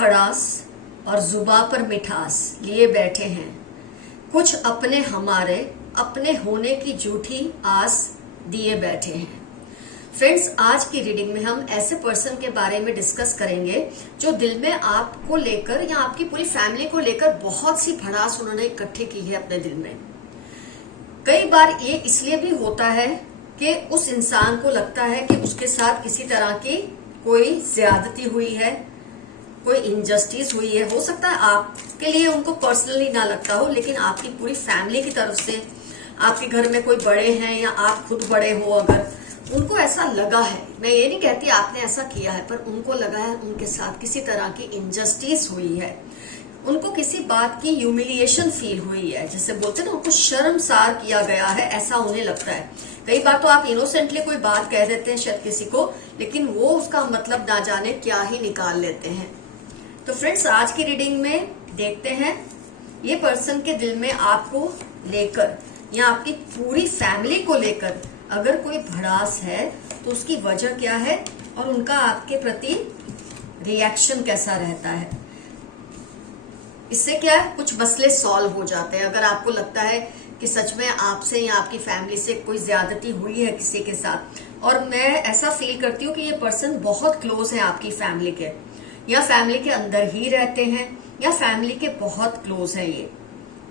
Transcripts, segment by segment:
भड़ास और जुबां पर मिठास लिए बैठे हैं, कुछ अपने हमारे अपने होने की झूठी आस दिए बैठे हैं। फ्रेंड्स, आज की रीडिंग में हम ऐसे पर्सन के बारे में डिस्कस करेंगे जो दिल में आपको लेकर या आपकी पूरी फैमिली को लेकर बहुत सी भड़ास उन्होंने इकट्ठी की है अपने दिल में। कई बार ये इसलिए भी होता है कि उस इंसान को लगता है कि उसके साथ किसी तरह की कोई ज्यादती हुई है, कोई इनजस्टिस हुई है। हो सकता है आपके लिए उनको पर्सनली ना लगता हो, लेकिन आपकी पूरी फैमिली की तरफ से, आपके घर में कोई बड़े हैं या आप खुद बड़े हो, अगर उनको ऐसा लगा है, मैं ये नहीं कहती आपने ऐसा किया है, पर उनको लगा है उनके साथ किसी तरह की इनजस्टिस हुई है, उनको किसी बात की ह्यूमिलिएशन फील हुई है, जिसे बोलते हैं ना, उनको शर्मसार किया गया है, ऐसा उन्हें लगता है। कई बार तो आप इनोसेंटली कोई बात कह देते हैं शायद किसी को, लेकिन वो उसका मतलब ना जाने क्या ही निकाल लेते हैं। तो फ्रेंड्स, आज की रीडिंग में देखते हैं ये पर्सन के दिल में आपको लेकर या आपकी पूरी फैमिली को लेकर अगर कोई भड़ास है तो उसकी वजह क्या है और उनका आपके प्रति रिएक्शन कैसा रहता है। इससे क्या है, कुछ मसले सॉल्व हो जाते हैं। अगर आपको लगता है कि सच में आपसे या आपकी फैमिली से कोई ज्यादती हुई है किसी के साथ, और मैं ऐसा फील करती हूँ कि ये पर्सन बहुत क्लोज है आपकी फैमिली के, या फैमिली के अंदर ही रहते हैं, या फैमिली के बहुत क्लोज है ये,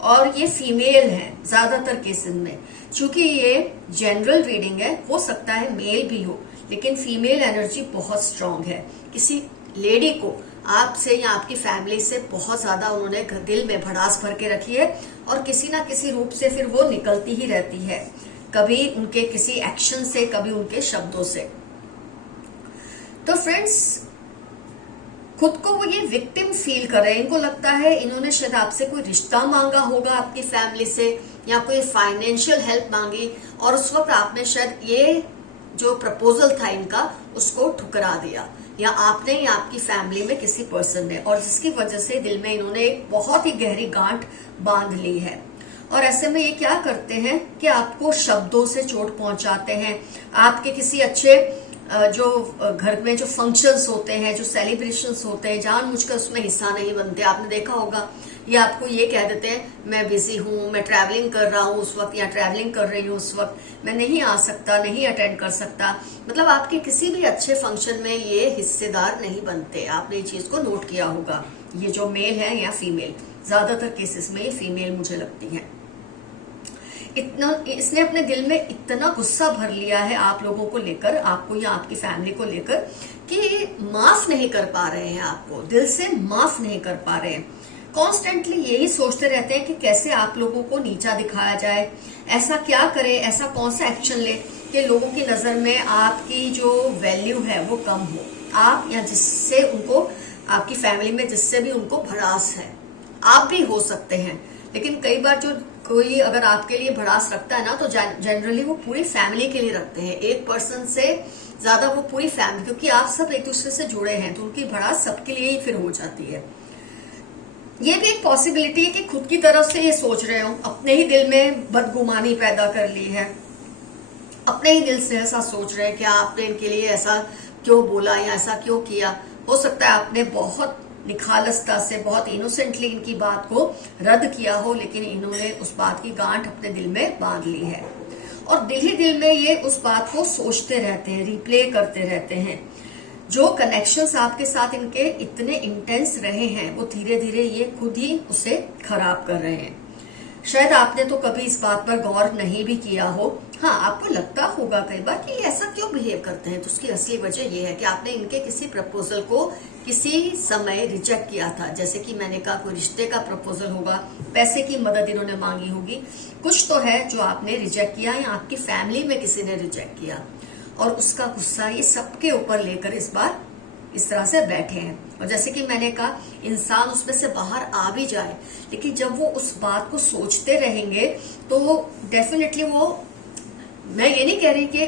और ये फीमेल है ज्यादातर केसेस में। चूंकि ये जनरल रीडिंग है, हो सकता है मेल भी हो, लेकिन फीमेल एनर्जी बहुत स्ट्रांग है। किसी लेडी को आपसे या आपकी फैमिली से बहुत ज्यादा उन्होंने दिल में भड़ास भर के रखी है, और किसी ना किसी रूप से फिर वो निकलती ही रहती है, कभी उनके किसी एक्शन से, कभी उनके शब्दों से। तो फ्रेंड्स, खुद को वो ये विक्टिम फील कर रहे हैं। इनको लगता है इन्होंने शायद आपसे कोई रिश्ता मांगा होगा आपकी फैमिली से, या कोई फाइनेंशियल हेल्प मांगी, और उस वक्त आपने शायद ये जो प्रपोजल था इनका उसको ठुकरा दिया, या आपने या आपकी फैमिली में किसी पर्सन ने, और जिसकी वजह से दिल में इन्होंने एक बहुत ही गहरी गांठ बांध ली है। और ऐसे में ये क्या करते हैं कि आपको शब्दों से चोट पहुंचाते हैं। आपके किसी अच्छे जो घर में जो फंक्शंस होते हैं, जो सेलिब्रेशंस होते हैं, जानबूझकर उसमें हिस्सा नहीं बनते। आपने देखा होगा, या आपको ये कह देते हैं मैं बिजी हूँ, मैं ट्रैवलिंग कर रहा हूँ उस वक्त, या ट्रैवलिंग कर रही हूँ उस वक्त, मैं नहीं आ सकता, नहीं अटेंड कर सकता। मतलब आपके किसी भी अच्छे फंक्शन में ये हिस्सेदार नहीं बनते। आपने ये चीज को नोट किया होगा। ये जो मेल है या फीमेल, ज्यादातर केसेस में ये फीमेल मुझे लगती है। इतना इसने अपने दिल में इतना गुस्सा भर लिया है आप लोगों को लेकर, आपको या आपकी फैमिली को लेकर, कि माफ नहीं कर पा रहे हैं, आपको दिल से माफ नहीं कर पा रहे हैं। कॉन्स्टेंटली यही सोचते रहते हैं कि कैसे आप लोगों को नीचा दिखाया जाए, ऐसा क्या करे, ऐसा कौन सा एक्शन ले कि लोगों की नजर में आपकी जो वैल्यू है वो कम हो। आप या जिससे उनको, आपकी फैमिली में जिससे भी उनको भड़ास है, आप भी हो सकते हैं। लेकिन कई बार जो कोई अगर आपके लिए भड़ास रखता है ना, तो जनरली वो पूरी फैमिली के लिए रखते हैं। एक पर्सन से ज्यादा वो पूरी फैमिली, क्योंकि आप सब एक दूसरे से जुड़े हैं, तो उनकी भड़ास सबके लिए ही फिर हो जाती है। ये भी एक पॉसिबिलिटी है कि खुद की तरफ से ये सोच रहे हो, अपने ही दिल में बदगुमानी पैदा कर ली है, अपने ही दिल से ऐसा सोच रहे हैं कि आपने इनके लिए ऐसा क्यों बोला या ऐसा क्यों किया। हो सकता है आपने बहुत निखालसता से, बहुत इनोसेंटली इनकी बात को रद्द किया हो, लेकिन इन्होंने उस बात की गांठ अपने दिल में बांध ली है, और दिल ही दिल में ये उस बात को सोचते रहते हैं, रिप्ले करते रहते हैं। जो कनेक्शंस आपके साथ इनके इतने इंटेंस रहे हैं, वो धीरे धीरे ये खुद ही उसे खराब कर रहे हैं। शायद आपने तो कभी इस बात पर गौर नहीं भी किया हो। हाँ, आपको लगता होगा कई बार कि ये ऐसा क्यों बिहेव करते हैं, तो उसकी असली वजह ये है कि आपने इनके किसी प्रपोजल को किसी समय रिजेक्ट किया था। जैसे कि मैंने कहा, कोई रिश्ते का प्रपोजल होगा, पैसे की मदद इन्होंने मांगी होगी, कुछ तो है जो आपने रिजेक्ट किया, या आपकी फैमिली में किसी ने रिजेक्ट किया, और उसका गुस्सा ये सबके ऊपर लेकर इस बार इस तरह से बैठे हैं। और जैसे कि मैंने कहा, इंसान उसमें से बाहर आ भी जाए, लेकिन जब वो उस बात को सोचते रहेंगे तो डेफिनेटली वो, मैं ये नहीं कह रही कि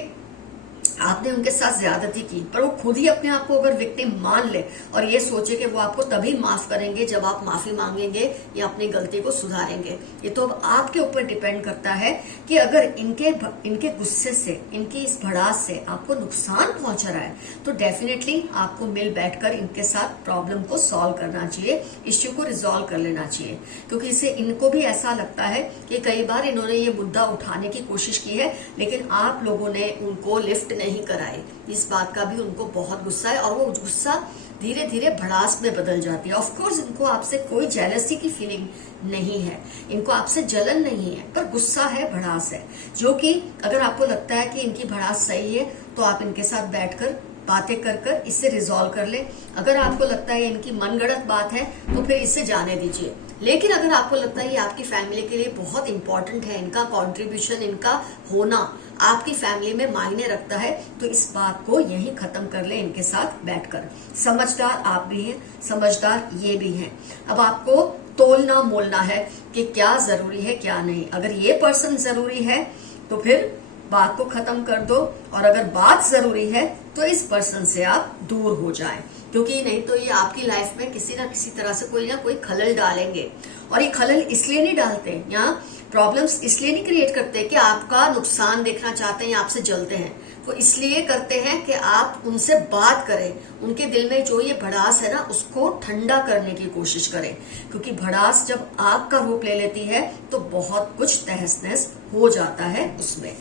आपने उनके साथ ज्यादती की, पर वो खुद ही अपने आप को अगर विक्टिम मान ले और ये सोचे कि वो आपको तभी माफ करेंगे जब आप माफी मांगेंगे या अपनी गलती को सुधारेंगे। ये तो अब आपके ऊपर डिपेंड करता है कि अगर इनके गुस्से से, इनकी इस भड़ास से आपको नुकसान पहुंच रहा है तो डेफिनेटली आपको मिल बैठकर इनके साथ प्रॉब्लम को सॉल्व करना चाहिए, इश्यू को रिजॉल्व कर लेना चाहिए। क्योंकि इससे इनको भी ऐसा लगता है कि कई बार इन्होंने ये मुद्दा उठाने की कोशिश की है लेकिन आप लोगों ने उनको लिफ्ट नहीं कराई। इस बात का भी उनको बहुत गुस्सा है और वो गुस्सा धीरे धीरे भड़ास में बदल जाती है। ऑफ कोर्स इनको आपसे कोई जेलसी की फीलिंग नहीं है, इनको आपसे जलन नहीं है, पर गुस्सा है, भड़ास है, जो कि अगर आपको लगता है कि इनकी भड़ास सही है तो आप इनके साथ बैठकर बातें कर कर इससे रिजॉल्व कर ले। अगर आपको लगता है इनकी मनगढ़ंत बात है तो फिर इससे जाने दीजिए। लेकिन अगर आपको लगता है ये आपकी फैमिली के लिए बहुत इंपॉर्टेंट है, इनका कंट्रीब्यूशन, इनका होना आपकी फैमिली में मायने रखता है, तो इस बात को यहीं खत्म कर ले इनके साथ बैठकर। समझदार आप भी हैं, समझदार ये भी हैं। अब आपको तोलना मोलना है कि क्या जरूरी है क्या नहीं। अगर ये पर्सन जरूरी है तो फिर बात को खत्म कर दो, और अगर बात जरूरी है तो इस पर्सन से आप दूर हो जाएं, क्योंकि नहीं तो ये आपकी लाइफ में किसी ना किसी तरह से कोई ना कोई खलल डालेंगे। और ये खलल इसलिए नहीं डालते या प्रॉब्लम्स इसलिए नहीं क्रिएट करते कि आपका नुकसान देखना चाहते हैं या आपसे जलते हैं, वो इसलिए करते हैं कि आप उनसे बात करें, उनके दिल में जो ये भड़ास है ना उसको ठंडा करने की कोशिश करें। क्योंकि भड़ास जब आग का रूप ले लेती है तो बहुत कुछ तहस नहस हो जाता है उसमें।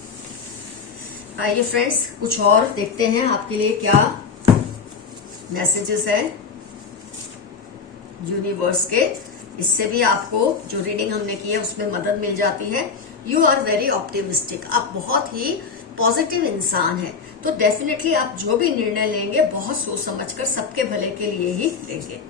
आइए फ्रेंड्स, कुछ और देखते हैं आपके लिए क्या मैसेजेस है यूनिवर्स के। इससे भी आपको जो रीडिंग हमने की है उसमें मदद मिल जाती है। यू आर वेरी ऑप्टिमिस्टिक, आप बहुत ही पॉजिटिव इंसान हैं, तो डेफिनेटली आप जो भी निर्णय लेंगे बहुत सोच समझकर सबके भले के लिए ही लेंगे।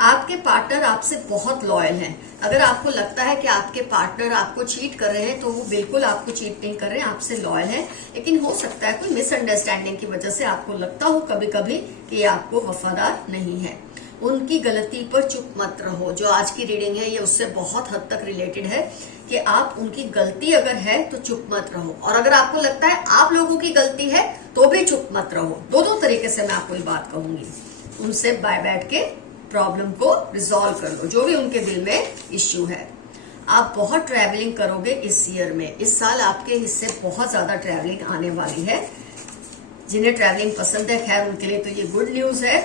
आपके पार्टनर आपसे बहुत लॉयल हैं। अगर आपको लगता है कि आपके पार्टनर आपको चीट कर रहे हैं तो वो बिल्कुल आपको चीट नहीं कर रहे हैं, आपसे लॉयल हैं। लेकिन हो सकता है कोई मिसअंडरस्टैंडिंग की वजह से आपको लगता हो कभी कभी कि ये आपको वफादार नहीं है। उनकी गलती पर चुप मत रहो। जो आज की रीडिंग है ये उससे बहुत हद तक रिलेटेड है कि आप उनकी गलती अगर है तो चुप मत रहो, और अगर आपको लगता है आप लोगों की गलती है तो भी चुप मत रहो। दो तरीके से मैं आपको ये बात कहूंगी। उनसे बैठ के प्रॉब्लम को रिजॉल्व कर लो, जो भी उनके दिल में इश्यू है। आप बहुत ट्रैवलिंग करोगे इस ईयर में, इस साल आपके हिस्से बहुत ज्यादा ट्रैवलिंग आने वाली है। जिन्हें ट्रैवलिंग पसंद है खैर उनके लिए तो ये गुड न्यूज है।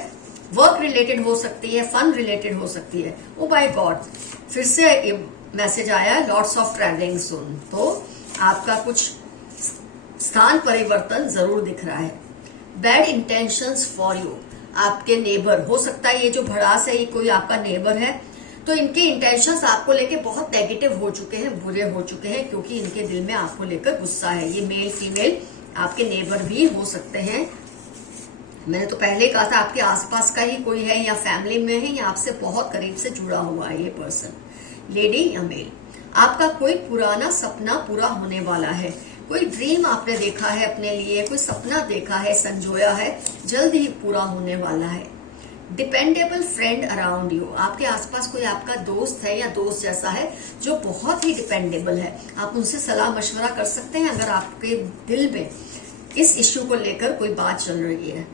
वर्क रिलेटेड हो सकती है, फन रिलेटेड हो सकती है। ओ बाय गॉड, फिर से मैसेज आया लॉट्स ऑफ ट्रैवलिंग सुन, तो आपका कुछ स्थान परिवर्तन जरूर दिख रहा है। बैड इंटेंशंस फॉर यू, आपके नेबर हो सकता है, ये जो भड़ास है ये कोई आपका नेबर है, तो इनके इंटेंशंस आपको लेके बहुत नेगेटिव हो चुके हैं, बुरे हो चुके हैं, क्योंकि इनके दिल में आपको लेकर गुस्सा है। ये मेल फीमेल आपके नेबर भी हो सकते हैं। मैंने तो पहले कहा था आपके आसपास का ही कोई है, या फैमिली में है, या आपसे बहुत करीब से जुड़ा हुआ है ये पर्सन, लेडी या मेल। आपका कोई पुराना सपना पूरा होने वाला है। कोई ड्रीम आपने देखा है अपने लिए, कोई सपना देखा है, संजोया है, जल्द ही पूरा होने वाला है। डिपेंडेबल फ्रेंड अराउंड यू, आपके आसपास कोई आपका दोस्त है या दोस्त जैसा है जो बहुत ही डिपेंडेबल है। आप उनसे सलाह मशवरा कर सकते हैं अगर आपके दिल में इस इश्यू को लेकर कोई बात चल रही है।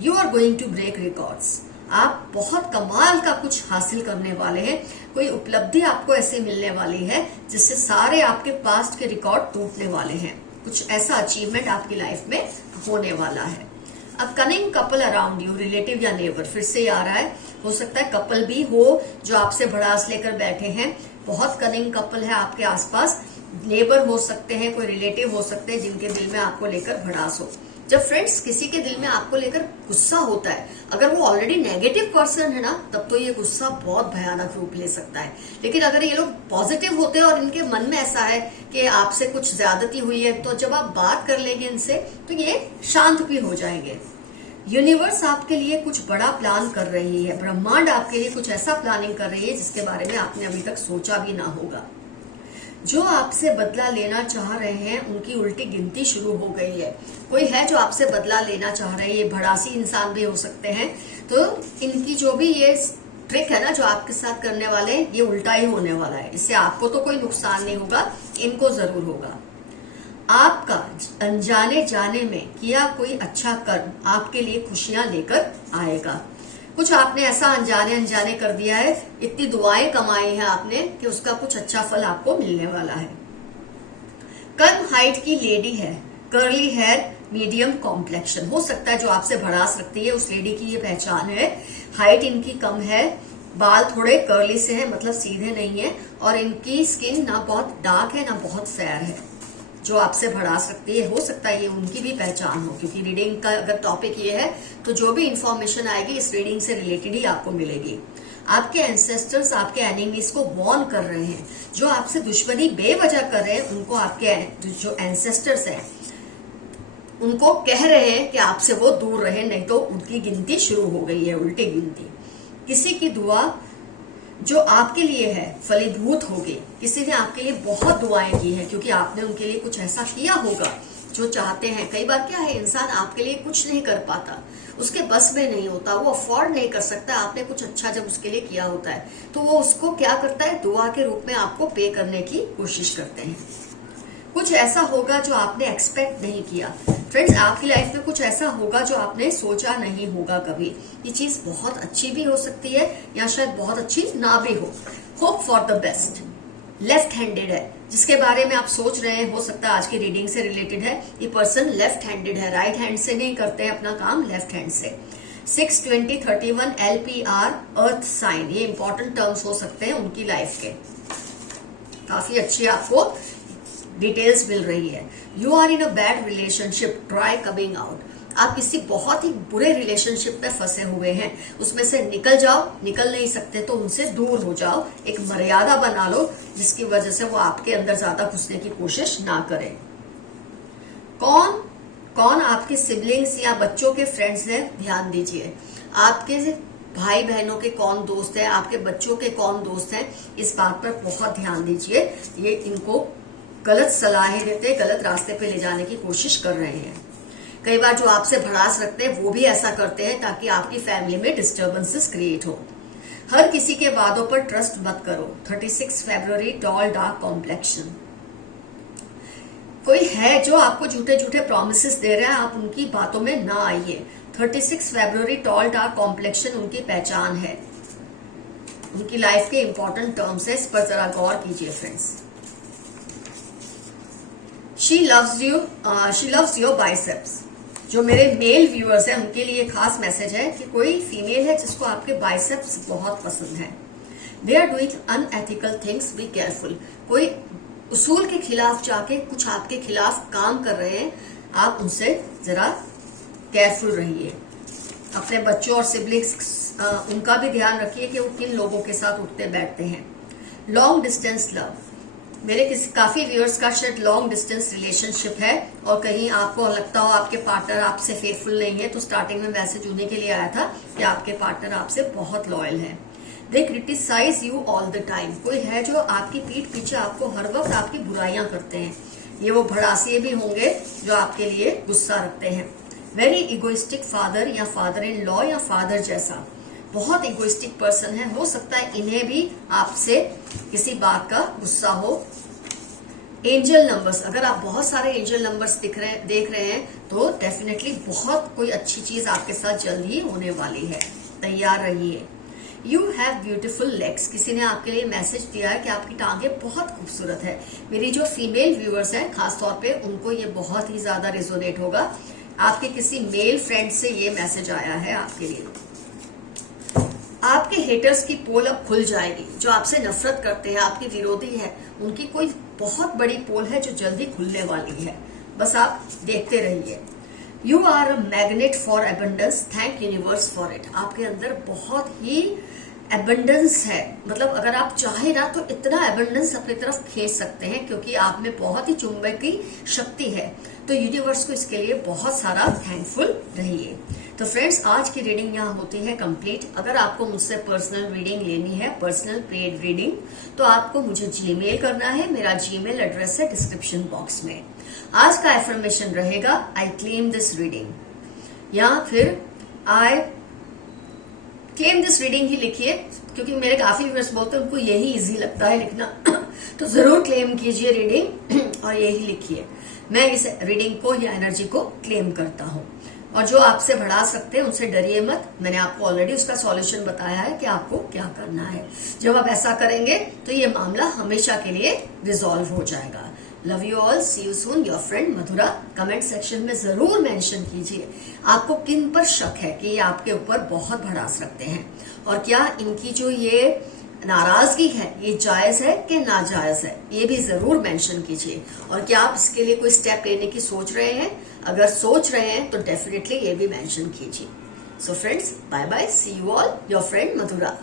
You are going to break records, आप बहुत कमाल का कुछ हासिल करने वाले हैं। कोई उपलब्धि आपको ऐसे मिलने वाली है जिससे सारे आपके पास्ट के रिकॉर्ड टूटने वाले हैं। कुछ ऐसा अचीवमेंट आपकी लाइफ में होने वाला है। A cunning couple around you, relative या नेबर, फिर से आ रहा है। हो सकता है कपल भी हो जो आपसे भड़ास लेकर बैठे हैं। बहुत कनिंग कपल है आपके आसपास। नेबर हो सकते हैं, कोई रिलेटिव हो सकते हैं जिनके दिल में आपको लेकर भड़ास हो। जब फ्रेंड्स किसी के दिल में आपको लेकर गुस्सा होता है, अगर वो ऑलरेडी नेगेटिव पर्सन है ना, तब तो ये गुस्सा बहुत भयानक रूप ले सकता है। लेकिन अगर ये लोग पॉजिटिव होते हैं और इनके मन में ऐसा है कि आपसे कुछ ज्यादती हुई है, तो जब आप बात कर लेंगे इनसे तो ये शांत भी हो जाएंगे। यूनिवर्स आपके लिए कुछ बड़ा प्लान कर रही है। ब्रह्मांड आपके लिए कुछ ऐसा प्लानिंग कर रही है जिसके बारे में आपने अभी तक सोचा भी ना होगा। जो आपसे बदला लेना चाह रहे हैं उनकी उल्टी गिनती शुरू हो गई है। कोई है जो आपसे बदला लेना चाह रहे हैं, ये भड़ासी इंसान भी हो सकते हैं। तो इनकी जो भी ये ट्रिक है ना जो आपके साथ करने वाले हैं, ये उल्टा ही होने वाला है। इससे आपको तो कोई नुकसान नहीं होगा, इनको जरूर होगा। आपका अनजाने जाने में किया कोई अच्छा कर्म आपके लिए खुशियां लेकर आएगा। कुछ आपने ऐसा अनजाने अनजाने कर दिया है, इतनी दुआएं कमाई है आपने कि उसका कुछ अच्छा फल आपको मिलने वाला है। कम हाइट की लेडी है, कर्ली हेयर, मीडियम कॉम्प्लेक्शन। हो सकता है जो आपसे भड़ास रखती है उस लेडी की ये पहचान है। हाइट इनकी कम है, बाल थोड़े कर्ली से है, मतलब सीधे नहीं है, और इनकी स्किन ना बहुत डार्क है ना बहुत फेयर है। जो आपसे भड़ास रखती है, हो सकता है ये उनकी भी पहचान हो, क्योंकि रीडिंग का अगर टॉपिक ये है तो जो भी इंफॉर्मेशन आएगी इस रीडिंग से रिलेटेड ही आपको मिलेगी। आपके एंसेस्टर्स आपके एनिमीज को वॉर्न कर रहे हैं। जो आपसे दुश्मनी बेवजह कर रहे हैं उनको आपके जो एंसेस्टर्स हैं उनको कह रहे हैं कि आपसे वो दूर रहे, नहीं तो उनकी गिनती शुरू हो गई है, उल्टी गिनती। किसी की दुआ जो आपके लिए है फलीभूत होगी। किसी ने आपके लिए बहुत दुआएं की हैं क्योंकि आपने उनके लिए कुछ ऐसा किया होगा जो चाहते हैं। कई बार क्या है, इंसान आपके लिए कुछ नहीं कर पाता, उसके बस में नहीं होता, वो अफोर्ड नहीं कर सकता। आपने कुछ अच्छा जब उसके लिए किया होता है तो वो उसको क्या करता है, दुआ के रूप में आपको पे करने की कोशिश करते हैं। कुछ ऐसा होगा जो आपने एक्सपेक्ट नहीं किया। फ्रेंड्स, आपकी लाइफ में कुछ ऐसा होगा जो आपने सोचा नहीं होगा कभी। ये चीज बहुत अच्छी भी हो सकती है या शायद बहुत अच्छी ना भी हो। Hope for the best. Left handed है, जिसके बारे में आप सोच रहे हैं, हो सकता है आज की रीडिंग से रिलेटेड है। ये पर्सन लेफ्ट हैंडेड है, राइट हैंड से नहीं करते हैं अपना काम, लेफ्ट हैंड से। 6, 20, 31 LPR अर्थ साइन, ये इंपॉर्टेंट टर्म्स हो सकते हैं उनकी लाइफ के। काफी अच्छी आपको डिटेल्स मिल रही है। You are in a bad relationship, try coming out. आप किसी बहुत ही बुरे रिलेशनशिप में फंसे हुए हैं, उसमें से निकल जाओ। निकल नहीं सकते तो उनसे दूर हो जाओ, एक मर्यादा बना लो जिसकी वजह से वो आपके अंदर ज्यादा घुसने की कोशिश ना करें। कौन कौन आपके सिबलिंग्स या बच्चों के फ्रेंड्स हैं, ध्यान दीजिए। आपके भाई बहनों के कौन दोस्त हैं, आपके बच्चों के कौन दोस्त हैं, इस बात पर बहुत ध्यान दीजिए। ये इनको गलत सलाहें देते, गलत रास्ते पे ले जाने की कोशिश कर रहे हैं। कई बार जो आपसे भड़ास रखते हैं वो भी ऐसा करते हैं ताकि आपकी फैमिली में डिस्टर्बेंसेस क्रिएट हो। हर किसी के वादों पर ट्रस्ट मत करो। 36 फरवरी, टॉल, डार्क कॉम्प्लेक्शन। कोई है जो आपको झूठे झूठे प्रोमिसेस दे रहा है, आप उनकी बातों में ना आइए। 36 फरवरी, टॉल, डार्क कॉम्प्लेक्शन उनकी पहचान है, उनकी लाइफ के इंपॉर्टेंट टर्म्स है, इस पर जरा गौर कीजिए friends. She loves your biceps. जो मेरे मेल व्यूअर्स हैं उनके लिए खास मैसेज है कि कोई फीमेल है जिसको आपके बाइसेप्स बहुत पसंद है। They are doing unethical things, be careful. कोई उसूल के खिलाफ जाके कुछ आपके खिलाफ काम कर रहे हैं, आप उनसे जरा केयरफुल रहिए। अपने बच्चों और सिबलिंग्स उनका भी ध्यान रखिए कि वो किन लोगों के साथ उठते बैठते हैं। लॉन्ग डिस्टेंस लव, मेरे काफी व्यूअर्स का शायद लॉन्ग डिस्टेंस रिलेशनशिप है और कहीं आपको लगता हो आपके पार्टनर आपसे फेथफुल नहीं है, तो स्टार्टिंग में मैसेज उन्हीं के लिए आया था कि आपके पार्टनर आपसे बहुत लॉयल है। They criticize you all the time. कोई है जो आपकी पीठ पीछे आपको हर वक्त आपकी बुराइयां करते हैं। ये वो भड़ासिए भी होंगे जो आपके लिए गुस्सा रखते हैं। वेरी इगोइस्टिक फादर या फादर इन लॉ या फादर जैसा, बहुत इगोइस्टिक पर्सन है। हो सकता है इन्हें भी आपसे किसी बात का गुस्सा हो। एंजल नंबर्स, अगर आप बहुत सारे एंजल नंबर्स देख रहे हैं तो डेफिनेटली बहुत कोई अच्छी चीज आपके साथ जल्द ही होने वाली है, तैयार रहिए। यू हैव ब्यूटिफुल लेग्स, किसी ने आपके लिए मैसेज दिया है कि आपकी टांगे बहुत खूबसूरत है। मेरी जो फीमेल व्यूअर्स हैं खासतौर पे उनको ये बहुत ही ज्यादा रिजोनेट होगा। आपके किसी मेल फ्रेंड से ये मैसेज आया है आपके लिए। आपके हेटर्स की पोल अब खुल जाएगी। जो आपसे नफरत करते हैं, आपके विरोधी है, उनकी कोई बहुत बड़ी पोल है जो जल्दी खुलने वाली है, बस आप देखते रहिए। You are a magnet for abundance, thank universe for it. आपके अंदर बहुत ही एबंडेंस है, मतलब अगर आप चाहे ना तो इतना एबंडेंस अपनी तरफ खींच सकते हैं क्योंकि आप में बहुत ही चुंबकीय शक्ति है। तो यूनिवर्स को इसके लिए बहुत सारा थैंकफुल रहिए। तो फ्रेंड्स, आज की रीडिंग यहाँ होती है कंप्लीट। अगर आपको मुझसे पर्सनल रीडिंग लेनी है, पर्सनल पेड रीडिंग, तो आपको मुझे जीमेल करना है। मेरा जीमेल एड्रेस है डिस्क्रिप्शन बॉक्स में। आज का एफर्मेशन रहेगा आई क्लेम दिस रीडिंग, या फिर आई क्लेम दिस रीडिंग ही लिखिए, क्योंकि मेरे काफी व्यूअर्स बोलते हैं उनको यही इजी लगता है लिखना तो जरूर क्लेम कीजिए रीडिंग और यही लिखिए, मैं इस रीडिंग को या एनर्जी को क्लेम करता हूँ। और जो आपसे बढ़ा सकते हैं उनसे डरिए मत, मैंने आपको ऑलरेडी उसका सॉल्यूशन बताया है कि आपको क्या करना है। जब आप ऐसा करेंगे तो ये मामला हमेशा के लिए रिजॉल्व हो जाएगा। Love you all, see you soon, your friend Madhura. Comment section में जरूर मेंशन कीजिए आपको किन पर शक है कि ये आपके ऊपर बहुत भड़ास रखते हैं, और क्या इनकी जो ये नाराजगी है ये जायज है कि नाजायज है, ये भी जरूर मेंशन कीजिए। और क्या आप इसके लिए कोई स्टेप लेने की सोच रहे हैं? अगर सोच रहे हैं तो डेफिनेटली ये भी मेंशन कीजिए। So friends, bye bye, see you all, your friend Mathura.